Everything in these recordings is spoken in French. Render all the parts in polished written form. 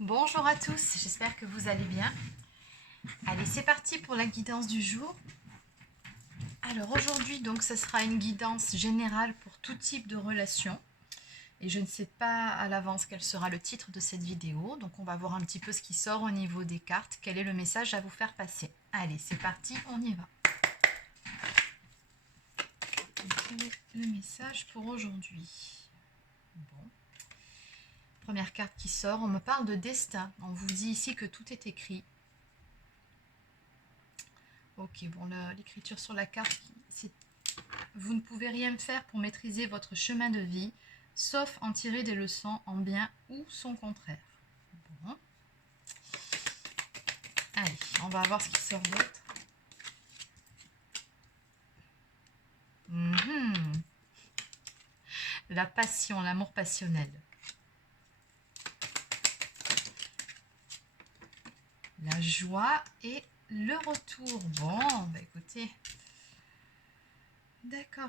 Bonjour à tous, j'espère que vous allez bien. Allez, c'est parti pour la guidance du jour. Alors aujourd'hui, donc, ce sera une guidance générale pour tout type de relation. Et je ne sais pas à l'avance quel sera le titre de cette vidéo. Donc on va voir un petit peu ce qui sort au niveau des cartes. Quel est le message à vous faire passer. Allez, c'est parti, on y va. Quel est le message pour aujourd'hui? Bon. Première carte qui sort, on me parle de destin. On vous dit ici que tout est écrit. Ok, bon, l'écriture sur la carte, c'est vous ne pouvez rien faire pour maîtriser votre chemin de vie, sauf en tirer des leçons en bien ou son contraire. Bon. Allez, on va voir ce qui sort d'autre. La passion, l'amour passionnel. La joie et le retour. Bon, bah écoutez. D'accord.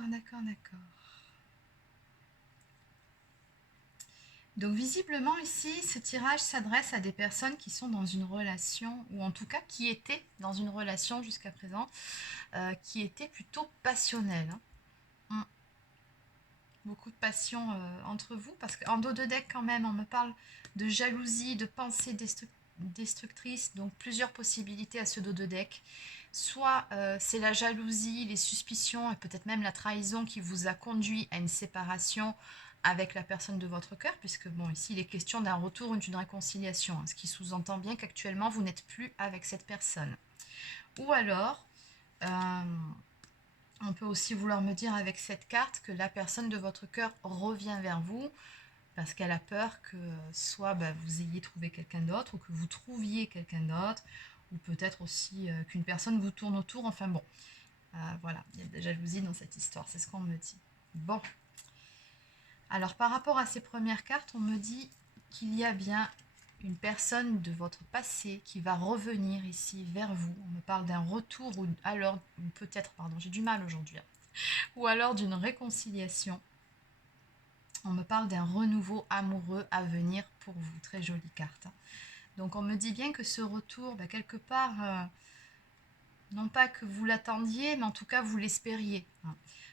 Donc visiblement ici, ce tirage s'adresse à des personnes qui sont dans une relation, ou en tout cas qui étaient dans une relation jusqu'à présent, qui était plutôt passionnelle. Beaucoup de passion entre vous, parce qu'en dos de deck quand même, on me parle de jalousie, de pensée destructrice, donc plusieurs possibilités à ce dos de deck. Soit c'est la jalousie, les suspicions et peut-être même la trahison qui vous a conduit à une séparation avec la personne de votre cœur, puisque bon, ici il est question d'un retour ou d'une réconciliation, hein, ce qui sous-entend bien qu'actuellement vous n'êtes plus avec cette personne. Ou alors, on peut aussi vouloir me dire avec cette carte que la personne de votre cœur revient vers vous parce qu'elle a peur que soit vous ayez trouvé quelqu'un d'autre ou que vous trouviez quelqu'un d'autre, ou peut-être aussi qu'une personne vous tourne autour. Enfin bon, voilà, il y a de la jalousie dans cette histoire, c'est ce qu'on me dit. Bon, alors par rapport à ces premières cartes, on me dit qu'il y a bien une personne de votre passé qui va revenir ici vers vous. On me parle d'un retour ou alors, peut-être, pardon, j'ai du mal aujourd'hui, ou alors d'une réconciliation. On me parle d'un renouveau amoureux à venir pour vous. Très jolie carte. Donc on me dit bien que ce retour, quelque part, non pas que vous l'attendiez, mais en tout cas vous l'espériez.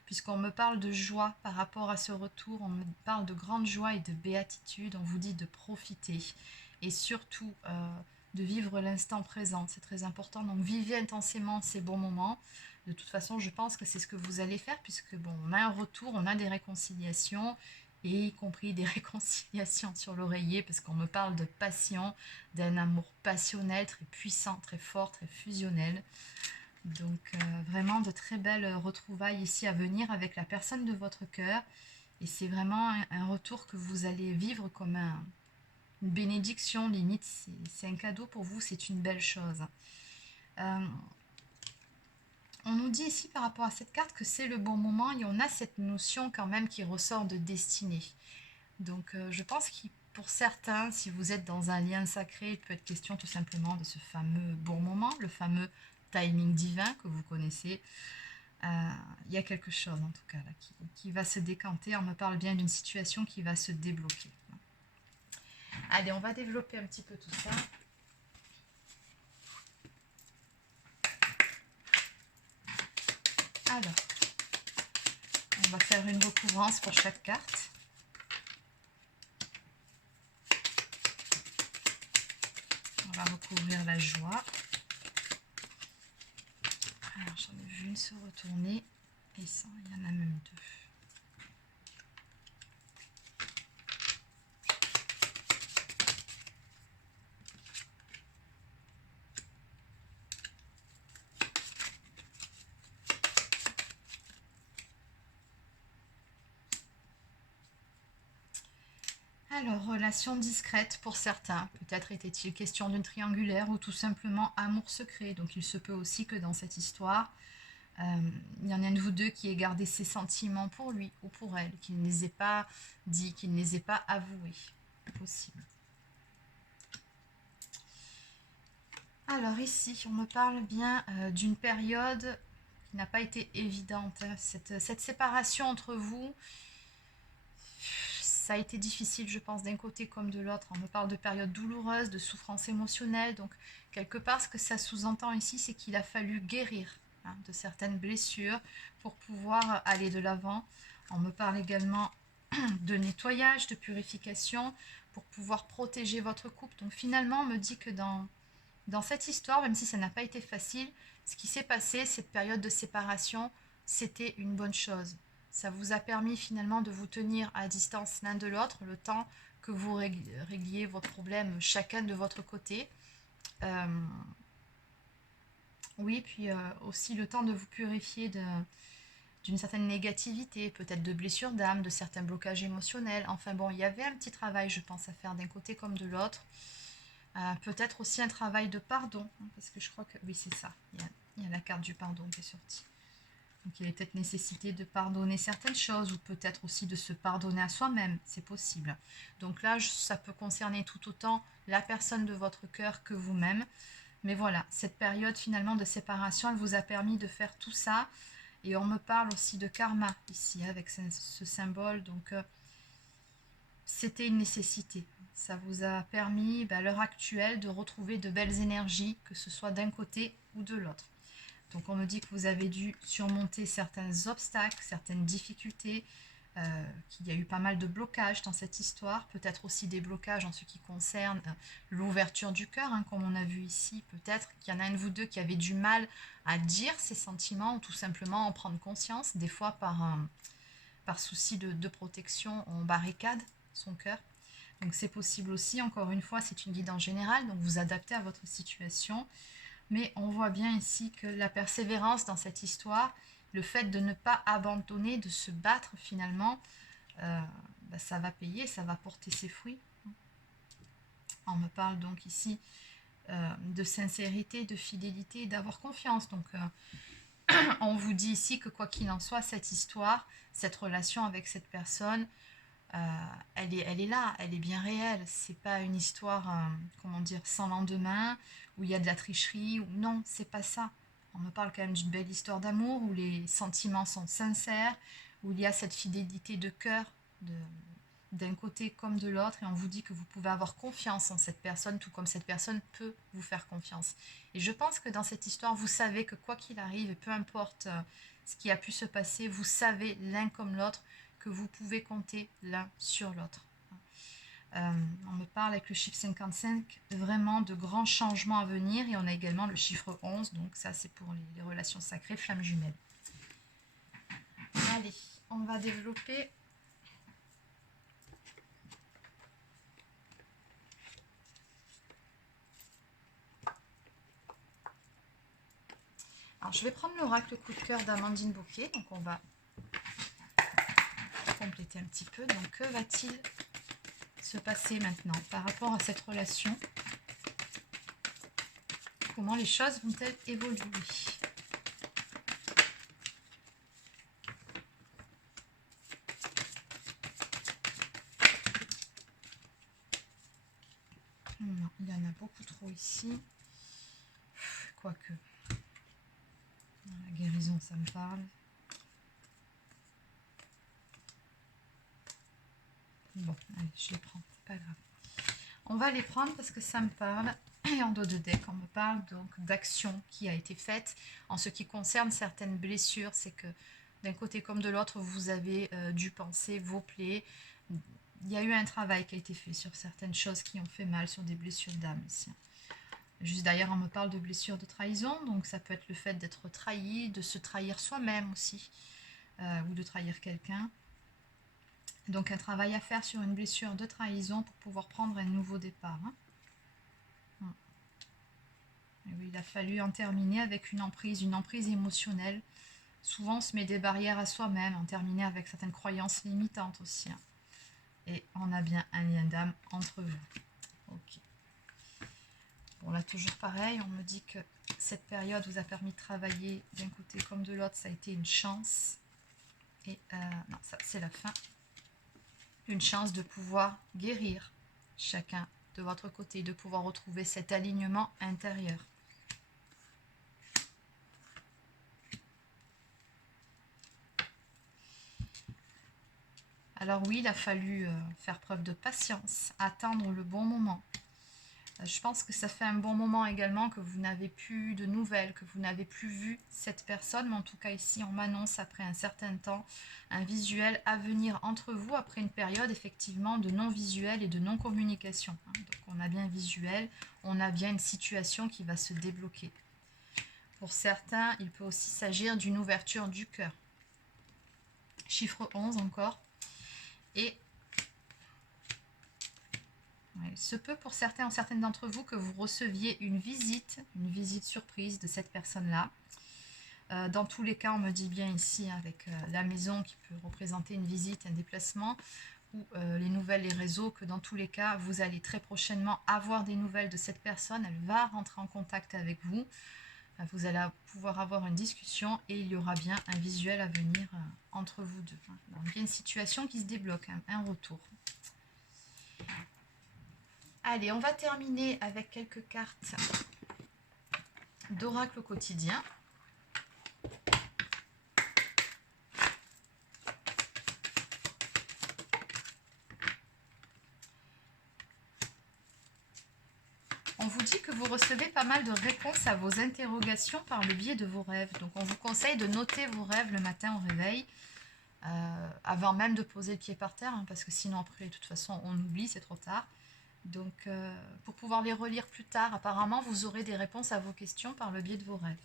Puisqu'on me parle de joie par rapport à ce retour, on me parle de grande joie et de béatitude, on vous dit de profiter et surtout de vivre l'instant présent, c'est très important. Donc vivez intensément ces bons moments. De toute façon, je pense que c'est ce que vous allez faire, puisque bon, on a un retour, on a des réconciliations, et y compris des réconciliations sur l'oreiller, parce qu'on me parle de passion, d'un amour passionnel, très puissant, très fort, très fusionnel. Donc vraiment de très belles retrouvailles ici à venir avec la personne de votre cœur. Et c'est vraiment un retour que vous allez vivre comme une bénédiction, limite. C'est un cadeau pour vous, c'est une belle chose. On nous dit ici par rapport à cette carte que c'est le bon moment et on a cette notion quand même qui ressort de destinée. Donc je pense que pour certains, si vous êtes dans un lien sacré, il peut être question tout simplement de ce fameux bon moment, le fameux timing divin que vous connaissez. Il y a quelque chose en tout cas là qui va se décanter. On me parle bien d'une situation qui va se débloquer. Allez, on va développer un petit peu tout ça. Alors, on va faire une recouvrance pour chaque carte. On va recouvrir la joie. Alors, j'en ai vu une se retourner et ça, il y en a même deux. Alors, relation discrète pour certains. Peut-être était-il question d'une triangulaire ou tout simplement amour secret. Donc, il se peut aussi que dans cette histoire, il y en a un de vous deux qui ait gardé ses sentiments pour lui ou pour elle, qu'il ne les ait pas dit, qu'il ne les ait pas avoués. Possible. Alors ici, on me parle bien d'une période qui n'a pas été évidente. Cette séparation entre vous, ça a été difficile, je pense, d'un côté comme de l'autre. On me parle de périodes douloureuses, de souffrances émotionnelles. Donc, quelque part, ce que ça sous-entend ici, c'est qu'il a fallu guérir de certaines blessures pour pouvoir aller de l'avant. On me parle également de nettoyage, de purification, pour pouvoir protéger votre couple. Donc, finalement, on me dit que dans cette histoire, même si ça n'a pas été facile, ce qui s'est passé, cette période de séparation, c'était une bonne chose. Ça vous a permis finalement de vous tenir à distance l'un de l'autre, le temps que vous régliez vos problèmes chacun de votre côté. Oui, puis aussi le temps de vous purifier d'une certaine négativité, peut-être de blessures d'âme, de certains blocages émotionnels. Enfin bon, il y avait un petit travail, je pense, à faire d'un côté comme de l'autre. Peut-être aussi un travail de pardon, parce que je crois que... Oui, c'est ça, il y a la carte du pardon qui est sortie. Donc il y a peut-être nécessité de pardonner certaines choses, ou peut-être aussi de se pardonner à soi-même, c'est possible. Donc là, ça peut concerner tout autant la personne de votre cœur que vous-même. Mais voilà, cette période finalement de séparation, elle vous a permis de faire tout ça. Et on me parle aussi de karma ici, avec ce symbole. Donc c'était une nécessité. Ça vous a permis, à l'heure actuelle, de retrouver de belles énergies, que ce soit d'un côté ou de l'autre. Donc on me dit que vous avez dû surmonter certains obstacles, certaines difficultés, qu'il y a eu pas mal de blocages dans cette histoire, peut-être aussi des blocages en ce qui concerne l'ouverture du cœur, comme on a vu ici. Peut-être qu'il y en a un de vous deux qui avait du mal à dire ses sentiments, ou tout simplement en prendre conscience. Des fois, par souci de protection, on barricade son cœur. Donc c'est possible aussi, encore une fois, c'est une guidance générale, donc vous adaptez à votre situation. Mais on voit bien ici que la persévérance dans cette histoire, le fait de ne pas abandonner, de se battre finalement, ça va payer, ça va porter ses fruits. On me parle donc ici de sincérité, de fidélité, d'avoir confiance. Donc on vous dit ici que quoi qu'il en soit, cette histoire, cette relation avec cette personne, elle est là, elle est bien réelle. C'est pas une histoire, comment dire, sans lendemain, où il y a de la tricherie, ou non, c'est pas ça. On me parle quand même d'une belle histoire d'amour, où les sentiments sont sincères, où il y a cette fidélité de cœur, d'un côté comme de l'autre, et on vous dit que vous pouvez avoir confiance en cette personne, tout comme cette personne peut vous faire confiance. Et je pense que dans cette histoire, vous savez que quoi qu'il arrive, et peu importe ce qui a pu se passer, vous savez l'un comme l'autre que vous pouvez compter l'un sur l'autre. On me parle avec le chiffre 55 vraiment de grands changements à venir, et on a également le chiffre 11, donc ça c'est pour les relations sacrées, flammes jumelles. Allez, on va développer. Alors je vais prendre l'oracle coup de cœur d'Amandine Bouquet, donc on va compléter un petit peu. Donc que va-t-il se passer maintenant par rapport à cette relation? Comment les choses vont-elles évoluer? Non, il y en a beaucoup trop ici. Quoique. La guérison, ça me parle. Bon, allez, je les prends, pas grave. On va les prendre parce que ça me parle. Et en dos de deck, on me parle donc d'action qui a été faite en ce qui concerne certaines blessures. C'est que d'un côté comme de l'autre, vous avez dû penser vos plaies. Il y a eu un travail qui a été fait sur certaines choses qui ont fait mal, sur des blessures d'âme ici. Juste derrière, on me parle de blessures de trahison. Donc ça peut être le fait d'être trahi, de se trahir soi-même aussi, ou de trahir quelqu'un. Donc un travail à faire sur une blessure de trahison pour pouvoir prendre un nouveau départ. Et oui, il a fallu en terminer avec une emprise émotionnelle. Souvent on se met des barrières à soi-même, en terminer avec certaines croyances limitantes aussi. Et on a bien un lien d'âme entre vous. Ok. Bon là toujours pareil, on me dit que cette période vous a permis de travailler d'un côté comme de l'autre, ça a été une chance. Et non, ça c'est la fin. Une chance de pouvoir guérir chacun de votre côté, de pouvoir retrouver cet alignement intérieur. Alors oui, il a fallu faire preuve de patience, attendre le bon moment. Je pense que ça fait un bon moment également que vous n'avez plus de nouvelles, que vous n'avez plus vu cette personne. Mais en tout cas ici, on m'annonce après un certain temps un visuel à venir entre vous après une période effectivement de non-visuel et de non-communication. Donc on a bien un visuel, on a bien une situation qui va se débloquer. Pour certains, il peut aussi s'agir d'une ouverture du cœur. Chiffre 11 encore. Et il se peut pour certains ou certaines d'entre vous que vous receviez une visite surprise de cette personne-là. Dans tous les cas, on me dit bien ici, avec la maison qui peut représenter une visite, un déplacement, ou les nouvelles, les réseaux, que dans tous les cas, vous allez très prochainement avoir des nouvelles de cette personne. Elle va rentrer en contact avec vous. Vous allez pouvoir avoir une discussion et il y aura bien un visuel à venir entre vous deux. Donc, il y a une situation qui se débloque, un retour. Allez, on va terminer avec quelques cartes d'oracle au quotidien. On vous dit que vous recevez pas mal de réponses à vos interrogations par le biais de vos rêves. Donc on vous conseille de noter vos rêves le matin au réveil, avant même de poser le pied par terre, parce que sinon après de toute façon on oublie, c'est trop tard. Donc pour pouvoir les relire plus tard, apparemment vous aurez des réponses à vos questions par le biais de vos rêves.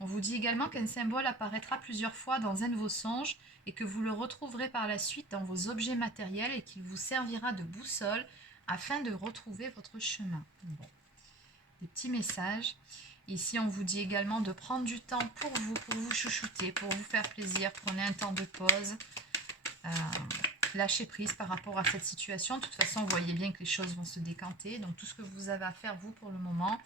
On vous dit également qu'un symbole apparaîtra plusieurs fois dans un de vos songes et que vous le retrouverez par la suite dans vos objets matériels et qu'il vous servira de boussole afin de retrouver votre chemin. Bon. Des petits messages. Ici, on vous dit également de prendre du temps pour vous chouchouter, pour vous faire plaisir. Prenez un temps de pause. Lâchez prise par rapport à cette situation. De toute façon, vous voyez bien que les choses vont se décanter. Donc, tout ce que vous avez à faire, vous, pour le moment,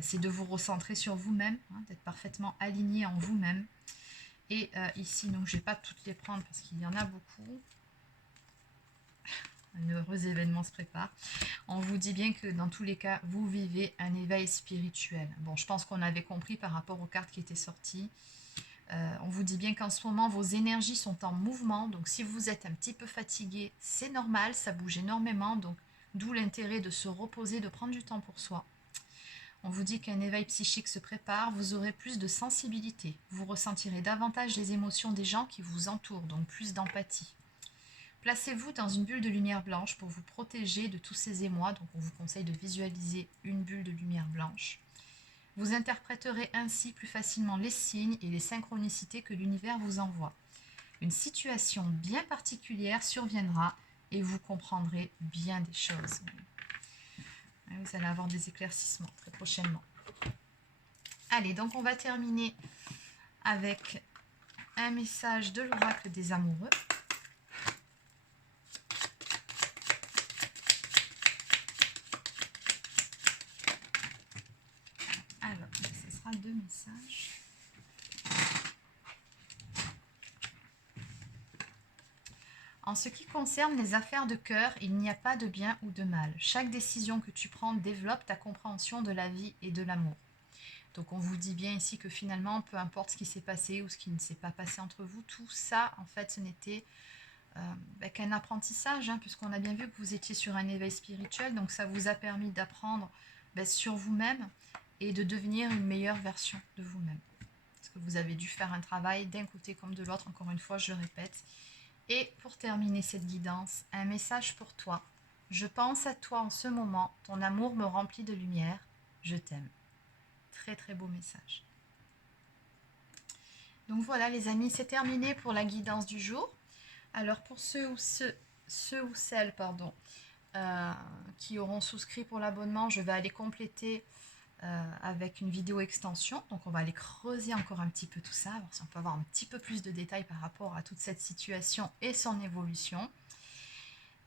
c'est de vous recentrer sur vous-même, d'être parfaitement aligné en vous-même. Et ici, donc, je ne vais pas toutes les prendre parce qu'il y en a beaucoup. Un heureux événement se prépare. On vous dit bien que dans tous les cas, vous vivez un éveil spirituel. Bon, je pense qu'on avait compris par rapport aux cartes qui étaient sorties. On vous dit bien qu'en ce moment, vos énergies sont en mouvement. Donc, si vous êtes un petit peu fatigué, c'est normal, ça bouge énormément. Donc, d'où l'intérêt de se reposer, de prendre du temps pour soi. On vous dit qu'un éveil psychique se prépare, vous aurez plus de sensibilité. Vous ressentirez davantage les émotions des gens qui vous entourent, donc plus d'empathie. Placez-vous dans une bulle de lumière blanche pour vous protéger de tous ces émois. Donc on vous conseille de visualiser une bulle de lumière blanche. Vous interpréterez ainsi plus facilement les signes et les synchronicités que l'univers vous envoie. Une situation bien particulière surviendra et vous comprendrez bien des choses. Vous allez avoir des éclaircissements très prochainement. Allez, donc on va terminer avec un message de l'oracle des amoureux. Alors, ce sera 2 messages. En ce qui concerne les affaires de cœur, il n'y a pas de bien ou de mal. Chaque décision que tu prends développe ta compréhension de la vie et de l'amour. Donc on vous dit bien ici que finalement, peu importe ce qui s'est passé ou ce qui ne s'est pas passé entre vous, tout ça, en fait, ce n'était qu'un apprentissage, puisqu'on a bien vu que vous étiez sur un éveil spirituel, donc ça vous a permis d'apprendre sur vous-même et de devenir une meilleure version de vous-même. Parce que vous avez dû faire un travail d'un côté comme de l'autre, encore une fois, je répète. Et pour terminer cette guidance, un message pour toi. Je pense à toi en ce moment, ton amour me remplit de lumière, je t'aime. Très très beau message. Donc voilà les amis, c'est terminé pour la guidance du jour. Alors pour ceux ou celles qui auront souscrit pour l'abonnement, je vais aller compléter avec une vidéo extension. Donc on va aller creuser encore un petit peu tout ça, voir si on peut avoir un petit peu plus de détails par rapport à toute cette situation et son évolution.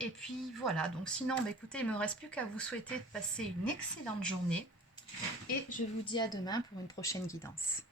Et puis voilà, donc sinon, écoutez, il ne me reste plus qu'à vous souhaiter de passer une excellente journée. Et je vous dis à demain pour une prochaine guidance.